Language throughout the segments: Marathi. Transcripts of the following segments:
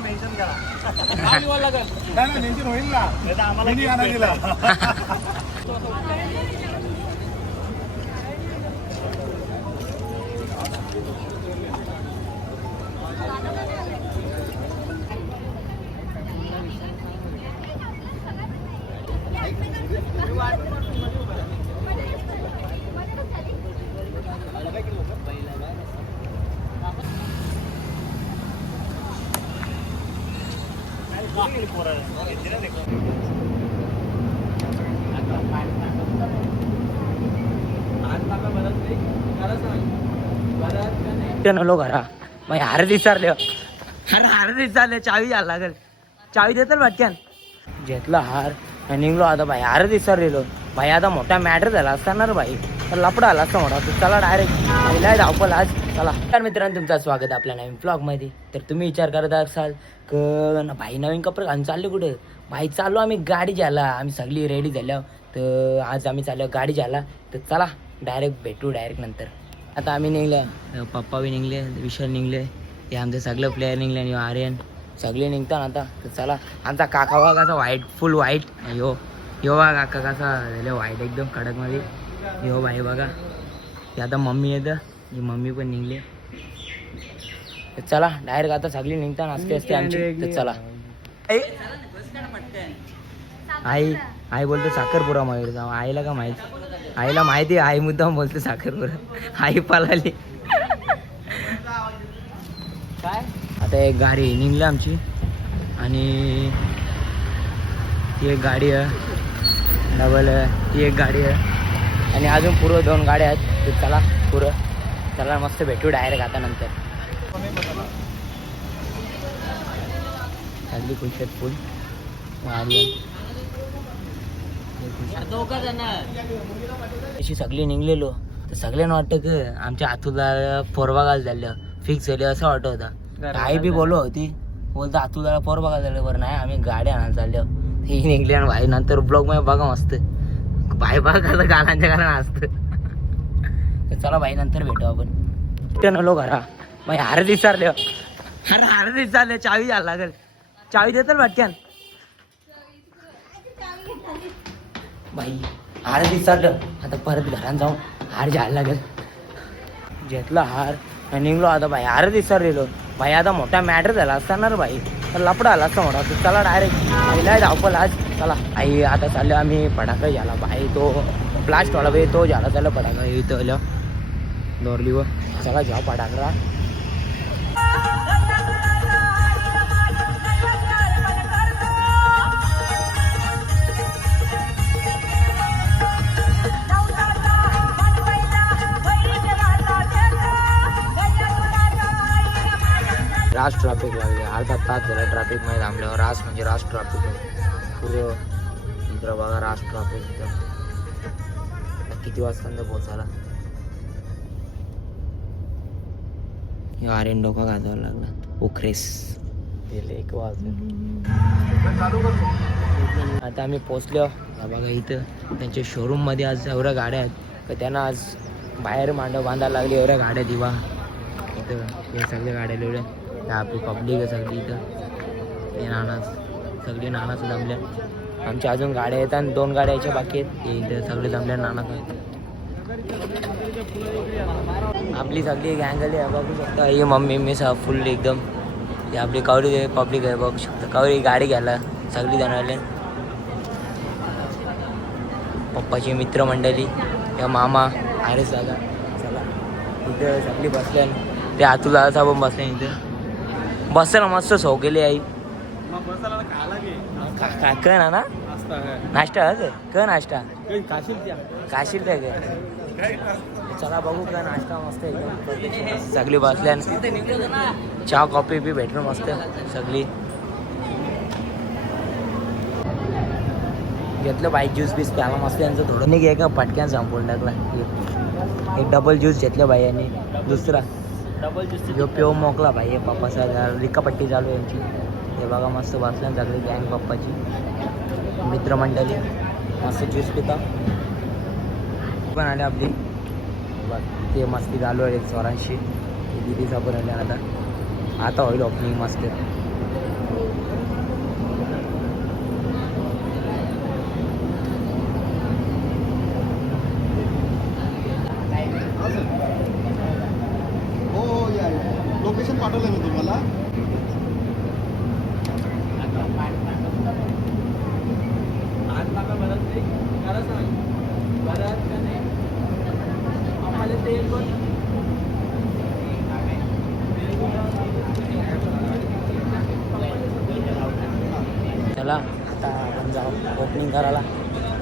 मेन्शन करा मेन्शन होईल ना आम्हाला दिला लोक घरा मग हार विचारले हार विचारले चावी घ्यायला लागेल चावी देतात वाटक्यान घेतला हार आणि निघलो आता भाई हार विचारलेलो भाई आता मोठा मॅटर झाला असताना रे भाई तर लपडा आला असता मोठा तर चला डायरेक्ट पहिला धावपल आज चला तर मित्रांनो तुमचं स्वागत आपल्या नवीन ब्लॉग मध्ये तर तुम्ही विचार करत असाल क भाई नवीन कपडे घालून चालले कुठे भाई चाललो आम्ही गाडी झाला आम्ही सगळी रेडी झाल्या तर आज आम्ही चाललो गाडी झाला तर चला डायरेक्ट भेटू डायरेक्ट नंतर आता आम्ही निघले पप्पा बी निघले विशाल निघले हे आमचे सगळे प्लेयर निघले आणि आर्यन सगळे निघतात आता तर चला आमचा काका बघा कसा व्हाईट फुल व्हाईट यो यो बघा काका कसा झालं व्हाईट एकदम कडकमध्ये यो भाई बघा हे आता मम्मी येतं ही मम्मी पण निघले तर चला डायरेक्ट आता सगळी निघतात असते असते आमची तर चला आई आई बोलतो साखरपुरा मयूर जाऊ आईला का माहिती आईला माहिती आई मुद्दाम बोलतो साखरपुरा आई पळाली काय आता एक गाडी निघली आमची आणि ती एक गाडी आहे डबल ती एक गाडी आहे आणि अजून पूर्व 2 गाड्या आहेत तर चला चला मस्त भेटू डायरेक्ट आता नंतर सगळी खुश आहेत फुल अशी सगळी निघलेलो तर सगळ्यांना वाटतं की आमच्या आतुला पोरवा घाल झालं फिक्स झाले असं वाटत होता आई बी बोललो होती बोलतो आतुला पोरवा घाल झालं बरं नाही आम्ही गाडी आणायला चाललो ही निघली आणि भाई नंतर ब्लॉग मध्ये बघा मस्त भाई बघा कसं गाण्यांच्या गाणं असतं चला भाई नंतर भेटू आपण नलो घरा भाई हार विचारले हार विचारले चावी घ्यायला लागेल चावी देतात वाटक्यान भाई हार विचारलं आता परत घरात जाऊन हार घ्यायला लागेल घेतला हार आणि निघलो आता भाई हार विचारलेलो भाई आता मोठा मॅटर झाला असताना रे भाई तर लपडा आला असता मोठा तर चला डायरेक्ट पहिला धावपल आज चला आई आता चाललो आम्ही फटाका झाला भाई तो ब्लास्ट वाला भाई तो झाला चालला फटाका इथं आलं दोरलीवर चला घ्या फटाकरा रास ट्रॅफिक लागले अर्धा तास झाला ट्रॅफिक मध्ये थांबल्यावर रास म्हणजे रास ट्रॅफिक पूर्ण इकडं बघा रास ट्रॅफिक इथं किती वाजता पोहोचायला आर्यन डोका गाजावा लागला उखरेस 1 वाजले आता आम्ही पोचलो बघा इथं त्यांच्या शोरूम मध्ये आज एवढ्या गाड्या आहेत तर त्यांना आज बाहेर मांडव बांधायला लागली एवढ्या गाड्या दिवा इथं या सगळ्या गाड्या एवढ्या आपली पब्लिक आहे सगळी इथं हे नानाच सगळी नानाच जमल्या आमच्या अजून गाड्या आहेत आणि 2 गाड्या यायच्या बाकी आहेत ते इथं सगळे जमल्या नानाच आहेत आपली सगळी गँगली आहे बघू शकता ही मम्मी मी फुल एकदम ही आपली कवडी पब्लिक आहे बघू शकता कवडी गाडी घ्यायला सगळी जण आले पप्पाची मित्रमंडळी या मामा आरेस दादा चला इथं सगळी बसल्या ते आतुला दादा पण बसले इथं बसायला मस्त सौ केली आई काय ना नाश्ता काय नाश्ता काशील काय चला बघू काय नाश्ता मस्त एकदम सगळी बसल्या चहा कॉफी बी भेटलं मस्त सगळी घेतलं बाईक ज्यूस बीस प्याला मस्त यांचं थोडं नाही घे का पटक्यान संपवून टाकला एक डबल ज्यूस घेतलं बाई यांनी दुसरा डबल ज्यूस जो पिओ मोकला भाई पप्पाचा लिकापट्टी चालू आहे यांची. हे बघा मस्त बसल्या सगळी गँग पप्पाची मित्रमंडळी मस्त ज्यूस पिता पण आले आपली. बस ते मस्ती चालू आहे स्वरांशी. दिदीचा पण आले आता होईल ओपनिंग मस्त. लोकेशन पाठवलं मी तुम्हाला. चला आता आपण जाऊ ओपनिंग करायला.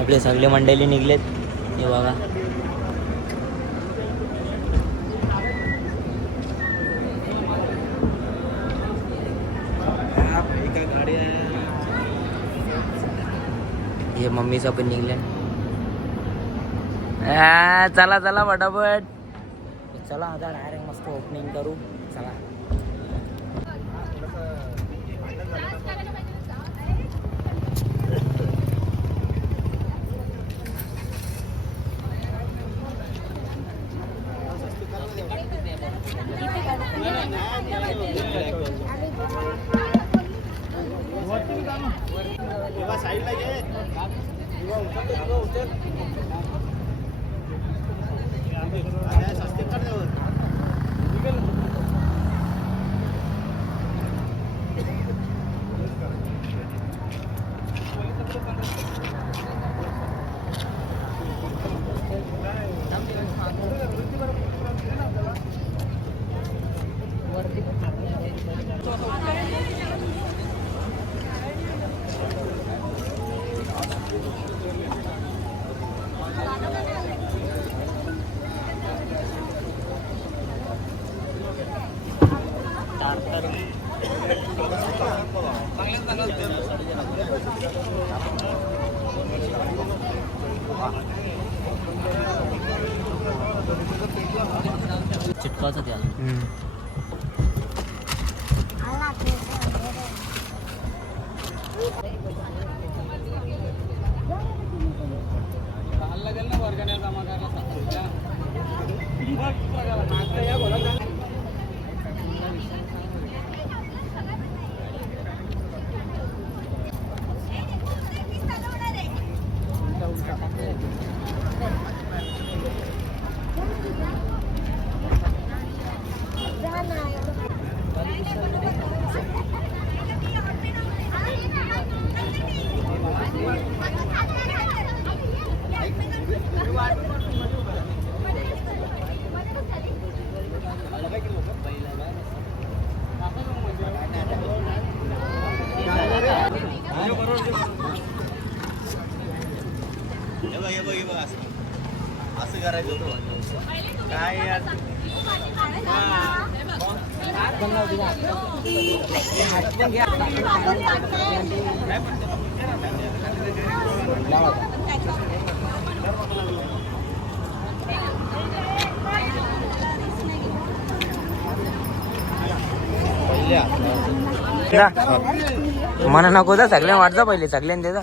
आपले सगळे मंडळी निघलेत हे बघा. हे मम्मीचं पण निघले. चला चला फटाफट चला आता डायरेक्ट मस्त ओपनिंग करू. चला साईडला घे. चिटकावचं त्या असं करायचं होतं काय यार. मना नको तर सगळ्या वाटचा पहिले सगळ्यांनी देता.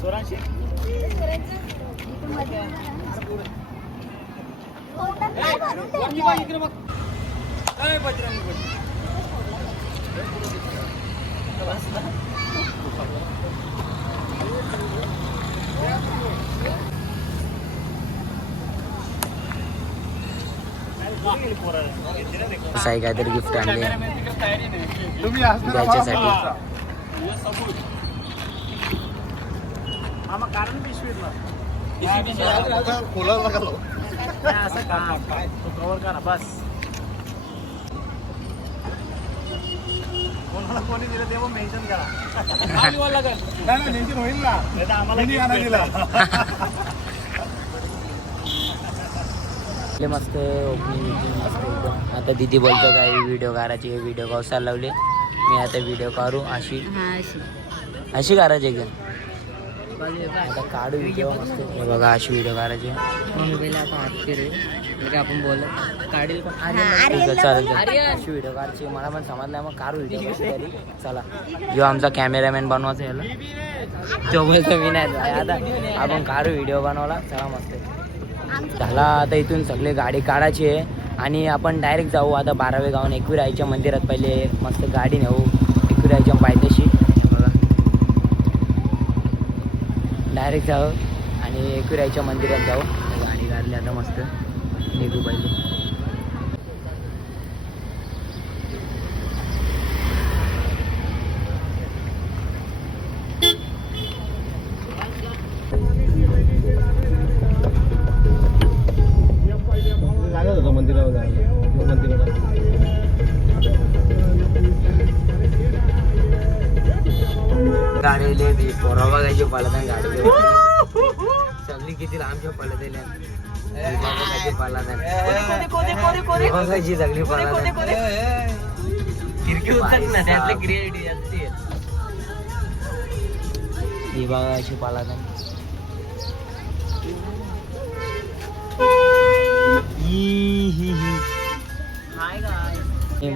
स्वरांशी साई काहीतरी गिफ्ट आणले तुम्ही द्यायच्यासाठी. कारण पिशवीतला खोलायला लागलो. असं का तो कव्हर करा बस. कोणाला कोणी दिलं ते पण मेन्शन करा. नाही मेन्शन होईल ना. आम्हाला दिला. मस्त ओपनिंग मस्त एकदम. आता दीदी बोलतो काय व्हिडिओ करायची, व्हिडिओ कौसाला लावले. मी आता व्हिडिओ काढू अशी अशी करायची एकदम. आता काढू व्हिडिओ मस्त. हे बघा अशी व्हिडिओ करायची. आपण बोलत काढेल चालेल अशी व्हिडिओ काढायची. मला पण समजलं मग काढू व्हिडिओ तरी. चला जो आमचा कॅमेरामॅन बनवायचा याला तो बोलतो मी नाही. आता आपण काढू व्हिडिओ बनवला. चला मस्त झाला. आता इथून सगळे गाडी काढायची आहे आणि आपण डायरेक्ट जाऊ आता 12वे गावून एकविराईच्या मंदिरात. पहिले मस्त गाडी नेऊ एकविराईच्या पायथ्याशी. बघा डायरेक्ट जाऊ आणि एकविराईच्या मंदिरात जाऊ. गाडी काढली आता मस्त निघू पहिले. लागत होतं मंदिरावर जायला. गाडीले पोरा बघायची पालत गाडी सगळी किती लांबच्या पळत बघायची सगळी पळत ही बघायची पालत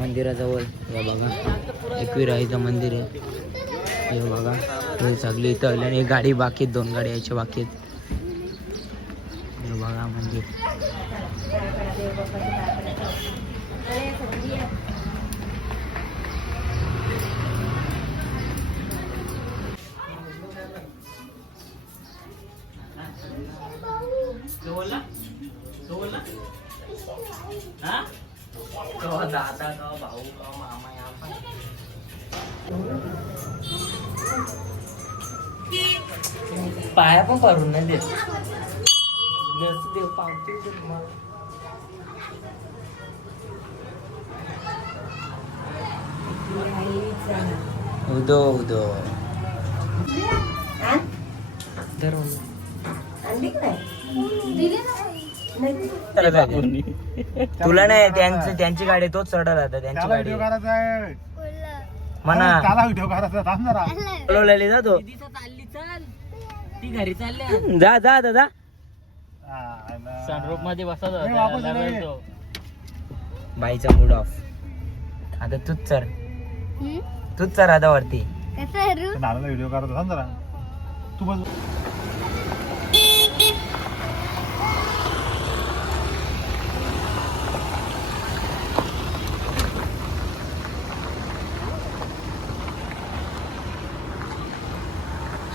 मंदिराजवळ हे बघा एकविराईचं मंदिर आहे. हे बघा हे सगळी इथं आले आणि गाडी बाकी आहेत. 2 गाडी यायच्या बाकी आहेत. हे बघा मंदिर. दादा का भाऊ का मामा पाया पण पडून नाही देत. देव पावते तुम्हाला. उदो उदो तुला नाही त्यांची गाडी तोच चढायला आता त्यांची गाडी म्हणा बोलवलेली जातो. ती घरी चालली जा जा दादा सनरूफ मध्ये बसत बाईचा मूड ऑफ. आता तूच चढ आता वरती. व्हिडिओ करत होता जरा तू बस.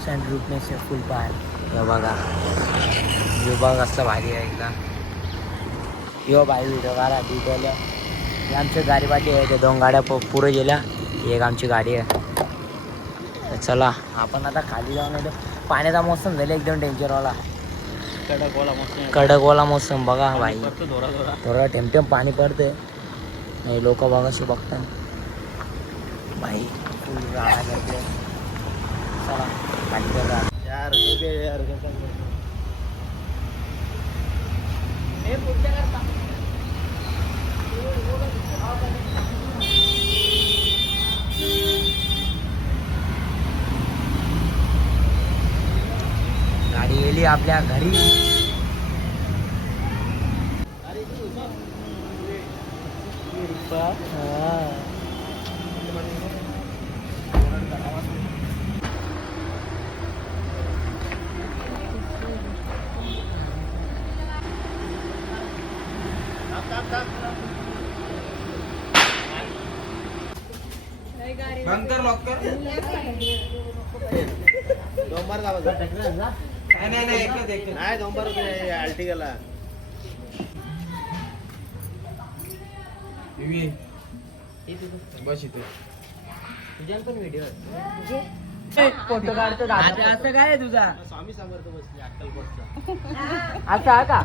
सनरूफने फुल पार. हे बघा विभाग असला भारी आहे एकदा. यो बाई व्हिडिओ काढा डिटेल. आमच्या गाडी पाठी आहे. त्या 2 गाड्या पुढे गेल्या. एक आमची गाडी आहे. तर चला आपण आता खाली जाऊन येतो. पाण्याचा मोसम झाला एकदम डेंजरवाला. कडकवाला मोसम बघा भाई. थोडा टेमटेम पाणी पडते. नाही लोक बघाशी बघतात भाई. फुल गाडा करते. चला खाली करा यार. गाडी गेली आपल्या घरी. नंतर लॉक कर. दोंबार नाही दोंबार आल्टिगाला बस इथे तुझ्या पण व्हिडिओ फोटो काढतो. असं काय आहे तुझा? स्वामी समर्थ बसली अक्कलकोटचा. आता का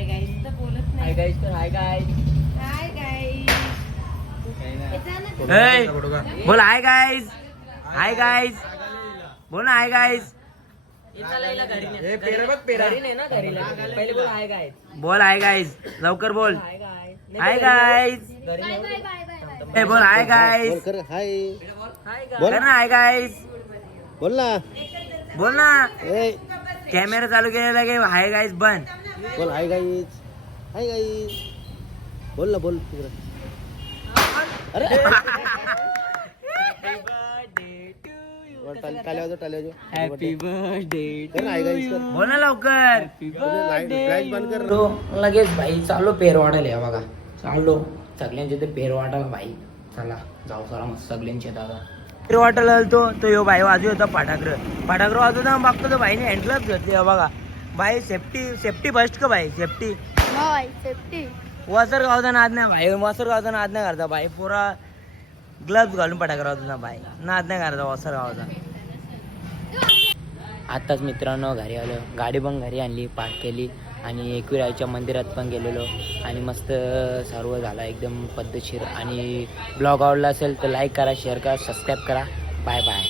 हाय गाईज तर बोलत नाही. हाय गाईज तर हाय गाईज. Hi guys. बोल हाय गाईज. हाय गाईज बोल ना. हाय गाईज बोल. हाय गाईज लवकर बोल. हाय गाईज बोल. हाय गाईज बोल ना. हाय गाईज बोल ना. बोल ना. कॅमेरा चालू केलेला गे. हाय गाईज बंद. बोल हाय गाईज. Hi guys. बोल ना बोल. अरे टाल्या वाजव टाल्या वाजव. Happy birthday. कर ना हाय गाईज कर. बोल ना लवकर. लाईट बंद कर. तो लगेच भाई चाललो पेर वाटायला. या बघा चाललो सगळ्यांचे ते पेर वाटायला भाई. चला जाऊ चला मस्त सगळ्यांचे दादा पेर वाटायला आलतो. तो यो भाई वाजू होता फटाकर वाजवता बघतो तो भाईने हँडग्लव्स घेतले. या बघा भाई सेफ्टी फर्स्ट का भाई. सेफ्टी वसर गावचा नाद नाही भाई. वसर गावचा नाद नाही करता भाई. पुरा ग्लव्स घालून फटाकर वाजवता भाई. नाद नाही करता वसर गावचा. आत्ताच मित्रांनो घरी आलो. गाडी पण घरी आणली पार्क केली आणि एकविराईच्या मंदिरात पण गेलेलो आणि मस्त सर्व झाला एकदम पद्धतशीर. आणि ब्लॉग आवडला असेल तर लाईक करा, शेअर करा, सबस्क्राईब करा. Bye bye.